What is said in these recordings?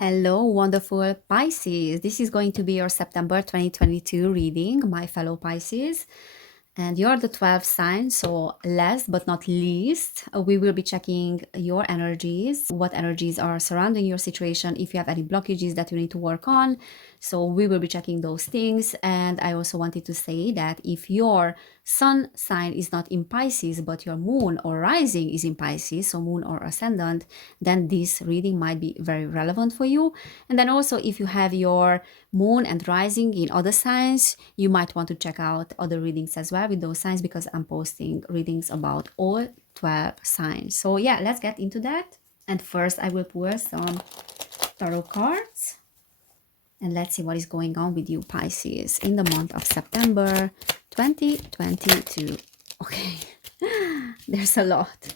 Hello, wonderful Pisces. This is going to be your September 2022 reading, my fellow Pisces. And you're the 12th sign, so last but not least, we will be checking your energies, what energies are surrounding your situation, if you have any blockages that you need to work on. So we will be checking those things. And I also wanted to say that if your sun sign is not in Pisces, but your moon or rising is in Pisces, so moon or ascendant, then this reading might be very relevant for you. And then also, if you have your moon and rising in other signs, you might want to check out other readings as well with those signs because I'm posting readings about all 12 signs. So yeah, let's get into that. And first I will pull some tarot cards and let's see what is going on with you Pisces in the month of September 2022. Okay, there's a lot.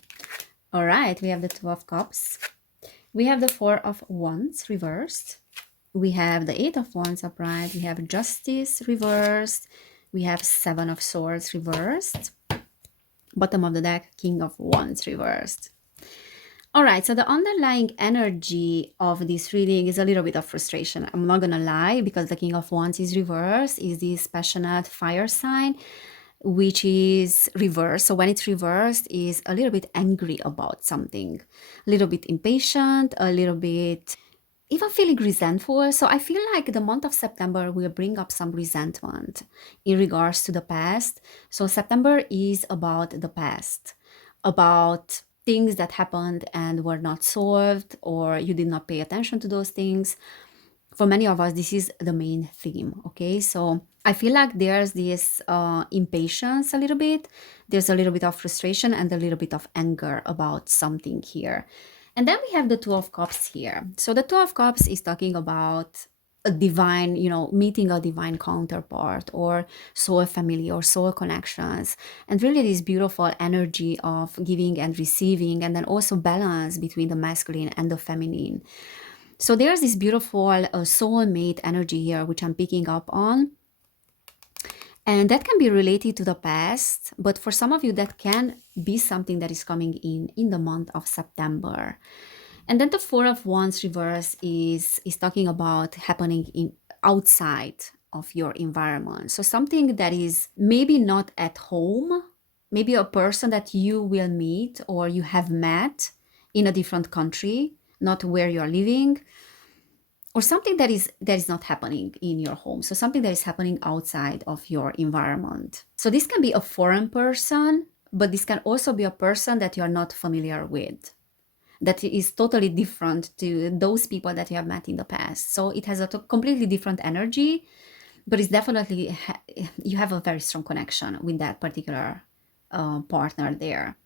All right, we have the Two of Cups. We have the Four of Wands reversed. We have the Eight of Wands upright. We have Justice reversed. We have Seven of Swords reversed. Bottom of the deck, King of Wands reversed. All right, so the underlying energy of this reading is a little bit of frustration. I'm not gonna lie, because the King of Wands is reversed, is this passionate fire sign, which is reversed. So when it's reversed, is a little bit angry about something, a little bit impatient, a little bit even feeling resentful. So I feel like the month of September will bring up some resentment in regards to the past. So September is about the past, about things that happened and were not solved, or you did not pay attention to those things. For many of us, this is the main theme. Okay, so I feel like there's this impatience a little bit, there's a little bit of frustration and a little bit of anger about something here. And then we have the Two of Cups here. So the Two of Cups is talking about a divine, meeting a divine counterpart or soul family or soul connections. And really this beautiful energy of giving and receiving, and then also balance between the masculine and the feminine. So there's this beautiful soulmate energy here, which I'm picking up on. And that can be related to the past, but for some of you, that can be something that is coming in the month of September. And then the Four of Wands reverse is talking about happening in outside of your environment. So something that is maybe not at home, maybe a person that you will meet or you have met in a different country, not where you are living, or something that is not happening in your home, so something that is happening outside of your environment. So this can be a foreign person, but this can also be a person that you are not familiar with, that is totally different to those people that you have met in the past. So it has a completely different energy, but it's definitely you have a very strong connection with that particular partner there.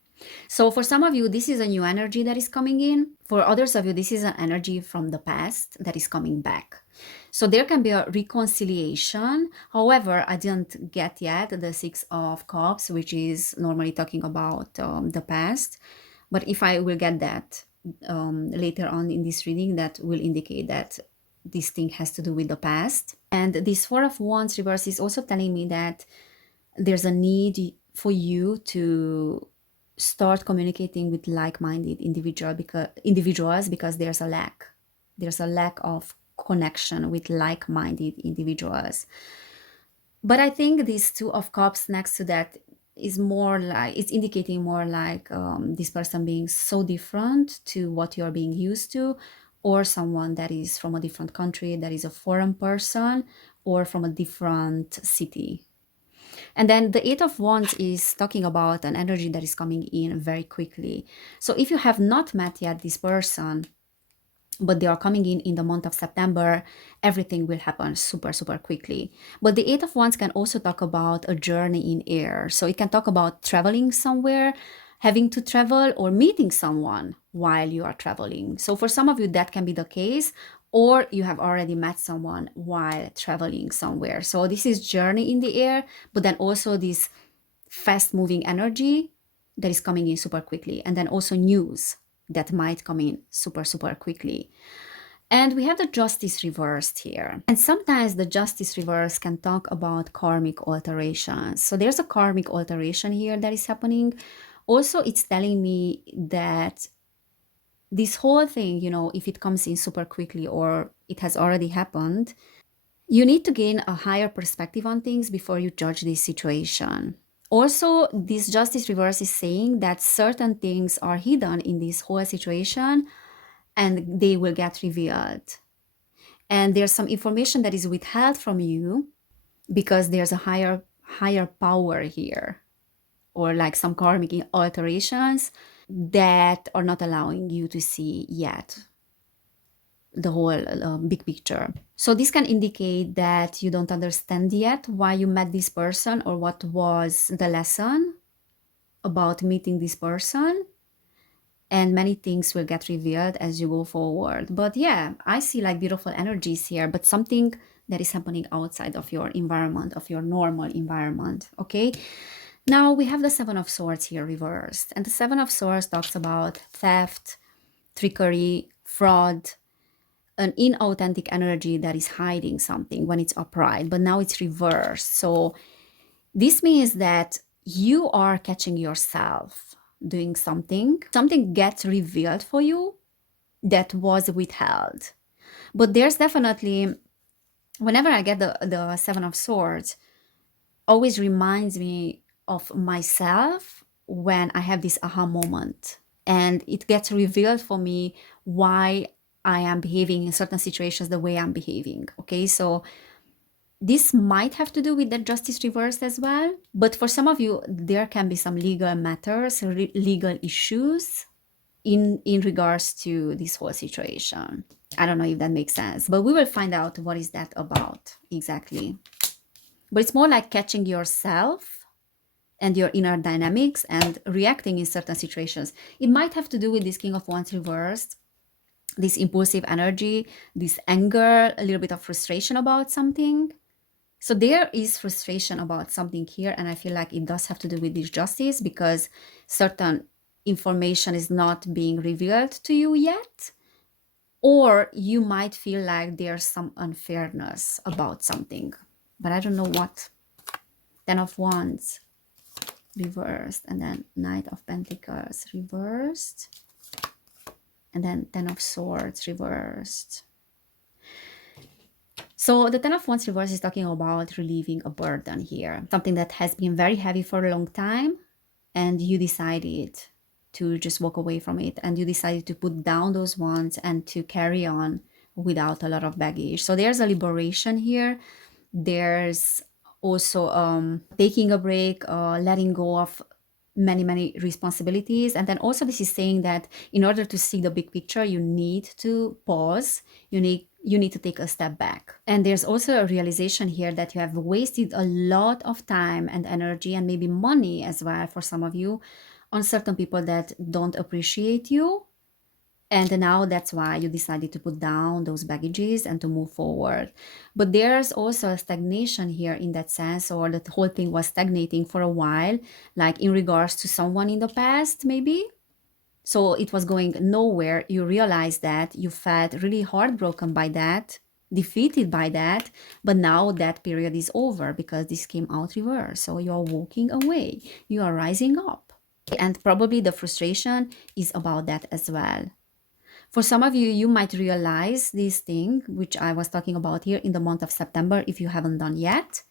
So for some of you, this is a new energy that is coming in. For others of you, this is an energy from the past that is coming back. So there can be a reconciliation. However, I didn't get yet the Six of Cups, which is normally talking about the past. But if I will get that later on in this reading, that will indicate that this thing has to do with the past. And this Four of Wands reverse is also telling me that there's a need for you to start communicating with like-minded individuals because there's a lack of connection with like-minded individuals. But I think these Two of Cups next to that is more like, it's indicating more like this person being so different to what you're being used to, or someone that is from a different country, that is a foreign person, or from a different city. And then the Eight of Wands is talking about an energy that is coming in very quickly. So if you have not met yet this person, but they are coming in the month of September, everything will happen super, super quickly. But the Eight of Wands can also talk about a journey in air. So it can talk about traveling somewhere, having to travel, or meeting someone while you are traveling. So for some of you, that can be the case, or you have already met someone while traveling somewhere. So this is journey in the air, but then also this fast moving energy that is coming in super quickly. And then also news that might come in super, super quickly. And we have the Justice reversed here. And sometimes the Justice reverse can talk about karmic alterations. So there's a karmic alteration here that is happening. Also, it's telling me that this whole thing, if it comes in super quickly or it has already happened, you need to gain a higher perspective on things before you judge this situation. Also, this justice reverse is saying that certain things are hidden in this whole situation and they will get revealed. And there's some information that is withheld from you because there's a higher power here, or like some karmic alterations that are not allowing you to see yet the whole big picture. So this can indicate that you don't understand yet why you met this person or what was the lesson about meeting this person, and many things will get revealed as you go forward. But yeah, I see like beautiful energies here, but something that is happening outside of your environment, of your normal environment. Okay, now we have the Seven of Swords here reversed, and the Seven of Swords talks about theft, trickery, fraud, an inauthentic energy that is hiding something when it's upright, but now it's reversed. So this means that you are catching yourself doing something gets revealed for you that was withheld. But there's definitely, whenever I get the Seven of Swords, always reminds me of myself when I have this aha moment. And it gets revealed for me why I am behaving in certain situations the way I'm behaving. Okay, so this might have to do with the justice reversed as well. But for some of you, there can be some legal matters, legal issues in regards to this whole situation. I don't know if that makes sense, but we will find out what is that about exactly. But it's more like catching yourself and your inner dynamics and reacting in certain situations. It might have to do with this King of Wands reversed, this impulsive energy, this anger, a little bit of frustration about something. So there is frustration about something here, and I feel like it does have to do with this justice because certain information is not being revealed to you yet, or you might feel like there's some unfairness about something, but I don't know what. Ten of Wands reversed, and then Knight of Pentacles reversed, and then Ten of Swords reversed. So the Ten of Wands reverse is talking about relieving a burden here, something that has been very heavy for a long time, and you decided to just walk away from it, and you decided to put down those wands and to carry on without a lot of baggage. So there's a liberation here. There's also taking a break, letting go of many responsibilities. And then also this is saying that in order to see the big picture, you need to pause, you need to take a step back. And there's also a realization here that you have wasted a lot of time and energy and maybe money as well for some of you on certain people that don't appreciate you. And now that's why you decided to put down those baggages and to move forward. But there's also a stagnation here in that sense, or the whole thing was stagnating for a while, like in regards to someone in the past, maybe. So it was going nowhere. You realized that, you felt really heartbroken by that, defeated by that, but now that period is over because this came out reverse. So you're walking away, you are rising up. And probably the frustration is about that as well. For some of you, you might realize this thing, which I was talking about here in the month of September, if you haven't done yet.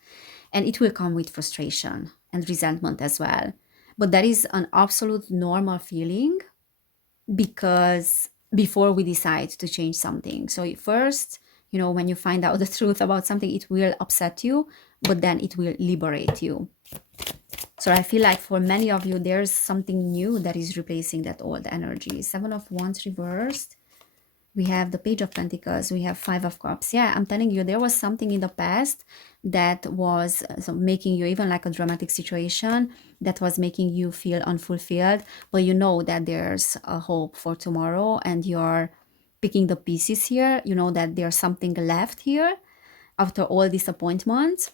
And it will come with frustration and resentment as well. But that is an absolute normal feeling, because before we decide to change something. So first, when you find out the truth about something, it will upset you, but then it will liberate you. So I feel like for many of you, there's something new that is replacing that old energy. Seven of Wands reversed. We have the Page of Pentacles. We have Five of Cups. Yeah, I'm telling you, there was something in the past that was making you, even like a dramatic situation, that was making you feel unfulfilled. But you know that there's a hope for tomorrow, and you're picking the pieces here. You know that there's something left here after all disappointments.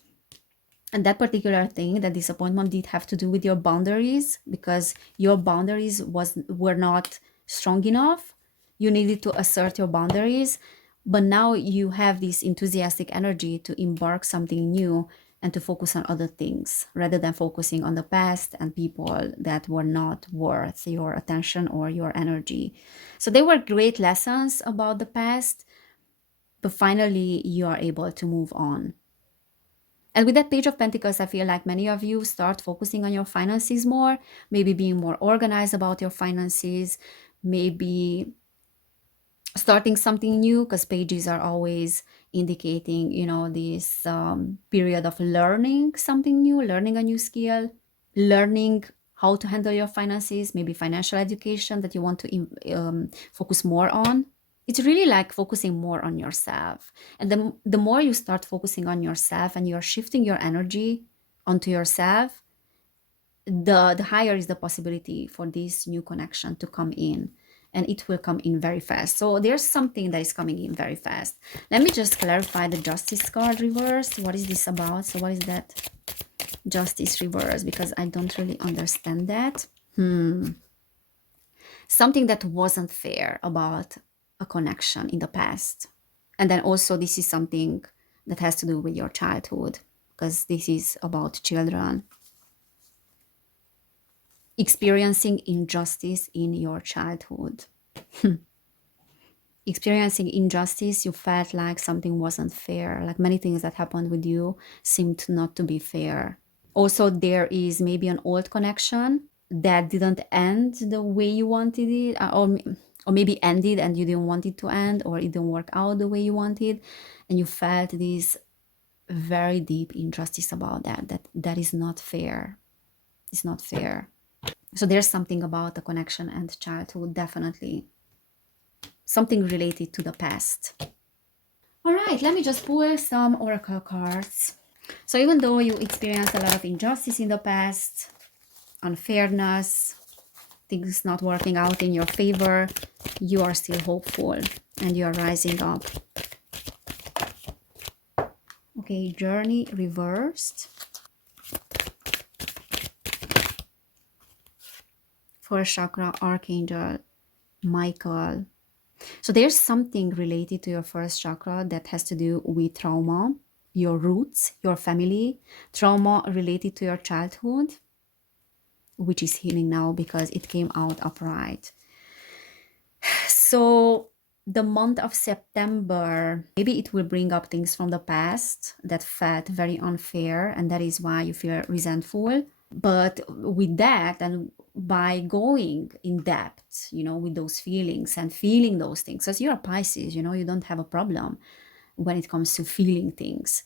And that particular thing, that disappointment, did have to do with your boundaries, because your boundaries were not strong enough. You needed to assert your boundaries, but now you have this enthusiastic energy to embark something new, and to focus on other things rather than focusing on the past and people that were not worth your attention or your energy. So they were great lessons about the past, but finally you are able to move on. And with that Page of Pentacles, I feel like many of you start focusing on your finances more, maybe being more organized about your finances, maybe starting something new, because pages are always indicating, this period of learning something new, learning a new skill, learning how to handle your finances, maybe financial education that you want to focus more on. It's really like focusing more on yourself. And the more you start focusing on yourself and you're shifting your energy onto yourself, the higher is the possibility for this new connection to come in, and it will come in very fast. So there's something that is coming in very fast. Let me just clarify the Justice card reversed. What is this about? So what is that Justice reverse? Because I don't really understand that. Something that wasn't fair about a connection in the past. And then also this is something that has to do with your childhood, because this is about children experiencing injustice in your childhood. Experiencing injustice, you felt like something wasn't fair, like many things that happened with you seemed not to be fair. Also, there is maybe an old connection that didn't end the way you wanted it, or maybe ended and you didn't want it to end, or it didn't work out the way you wanted, and you felt this very deep injustice about that is not fair. It's not fair. So there's something about the connection and childhood, definitely. Something related to the past. All right, let me just pull some oracle cards. So even though you experienced a lot of injustice in the past, unfairness, things not working out in your favor, you are still hopeful and you are rising up. Okay, journey reversed. First chakra, Archangel Michael. So there's something related to your first chakra that has to do with trauma, your roots, your family, trauma related to your childhood, which is healing now because it came out upright. So the month of September, maybe it will bring up things from the past that felt very unfair, and that is why you feel resentful. But with that, and by going in depth, with those feelings and feeling those things, as you're a Pisces, you don't have a problem when it comes to feeling things.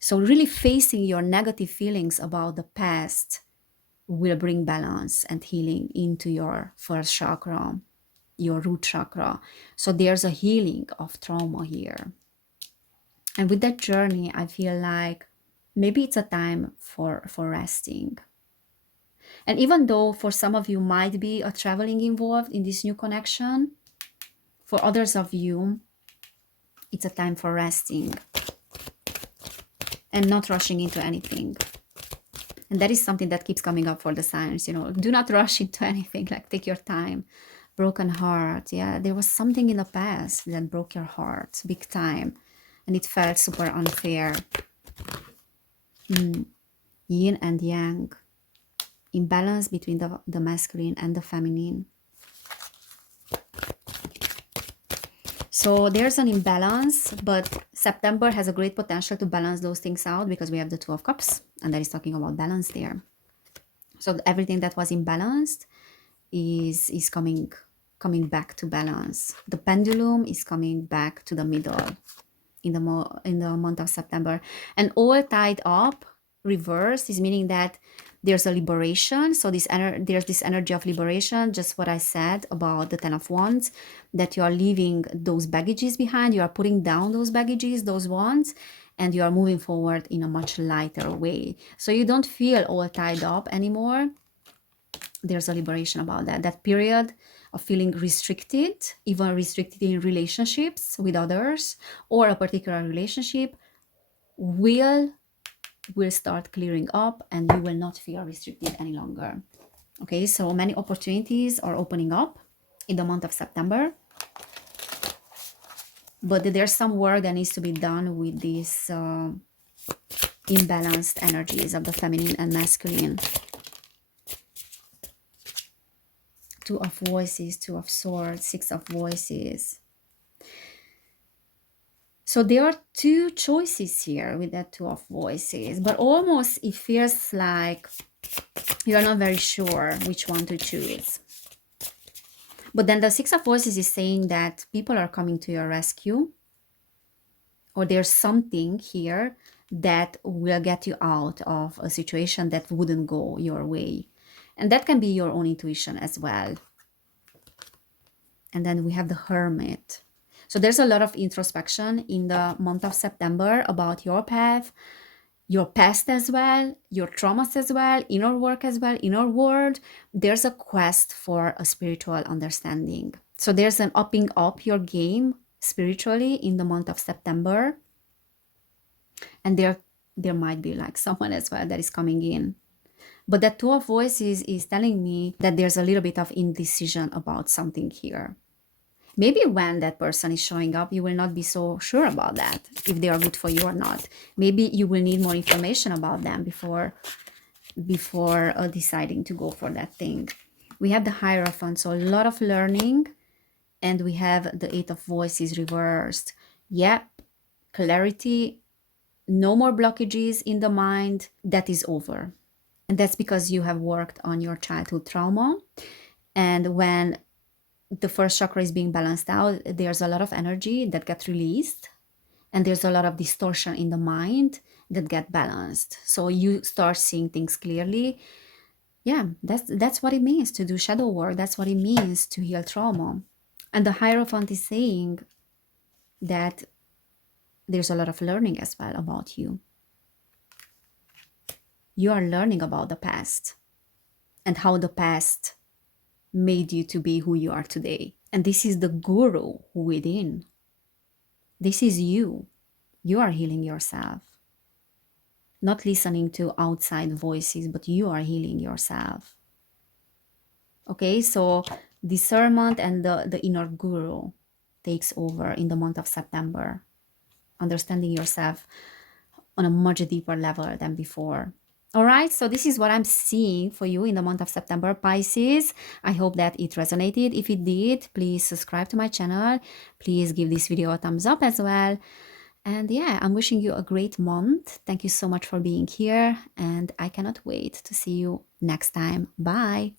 So really facing your negative feelings about the past will bring balance and healing into your first chakra, your root chakra. So there's a healing of trauma here. And with that journey, I feel like maybe it's a time for resting. And even though for some of you might be a traveling involved in this new connection, for others of you, it's a time for resting and not rushing into anything. And that is something that keeps coming up for the signs, do not rush into anything, like take your time. Broken heart, yeah, there was something in the past that broke your heart big time, and it felt super unfair. Yin and yang, imbalance between the masculine and the feminine. So there's an imbalance, but September has a great potential to balance those things out because we have the Two of Cups, and that is talking about balance there. So everything that was imbalanced is coming back to balance. The pendulum is coming back to the middle in the month of September. And all tied up, reversed, is meaning that there's a liberation. So there's this energy of liberation, just what I said about the Ten of Wands, that you are leaving those baggages behind, you are putting down those baggages, those wands, and you are moving forward in a much lighter way. So you don't feel all tied up anymore. There's a liberation about that period of feeling restricted, even restricted in relationships with others, or a particular relationship will start clearing up and you will not feel restricted any longer. Okay, so many opportunities are opening up in the month of September, but there's some work that needs to be done with this imbalanced energies of the feminine and masculine. Two of voices, two of swords, six of voices. So there are two choices here with that two of voices, but almost it feels like you're not very sure which one to choose. But then the six of voices is saying that people are coming to your rescue, or there's something here that will get you out of a situation that wouldn't go your way. And that can be your own intuition as well. And then we have the Hermit. So there's a lot of introspection in the month of September about your path, your past as well, your traumas as well, inner work as well, inner world. There's a quest for a spiritual understanding. So there's an upping up your game spiritually in the month of September. And there might be like someone as well that is coming in. But that two of voices is telling me that there's a little bit of indecision about something here. Maybe when that person is showing up, you will not be so sure about that, if they are good for you or not. Maybe you will need more information about them before deciding to go for that thing. We have the Hierophant, so a lot of learning, and we have the Eight of Voices reversed. Yep, clarity, no more blockages in the mind. That is over. And that's because you have worked on your childhood trauma. And when the first chakra is being balanced out, there's a lot of energy that gets released, and there's a lot of distortion in the mind that get balanced. So you start seeing things clearly. Yeah, that's what it means to do shadow work. That's what it means to heal trauma. And the Hierophant is saying that there's a lot of learning as well about you. You are learning about the past and how the past made you to be who you are today. And this is the guru within. This is you. You are healing yourself. Not listening to outside voices, but you are healing yourself. Okay, so discernment and the inner guru takes over in the month of September. Understanding yourself on a much deeper level than before. All right, so this is what I'm seeing for you in the month of September, Pisces. I hope that it resonated. If it did, please subscribe to my channel. Please give this video a thumbs up as well. And yeah, I'm wishing you a great month. Thank you so much for being here, and I cannot wait to see you next time. Bye.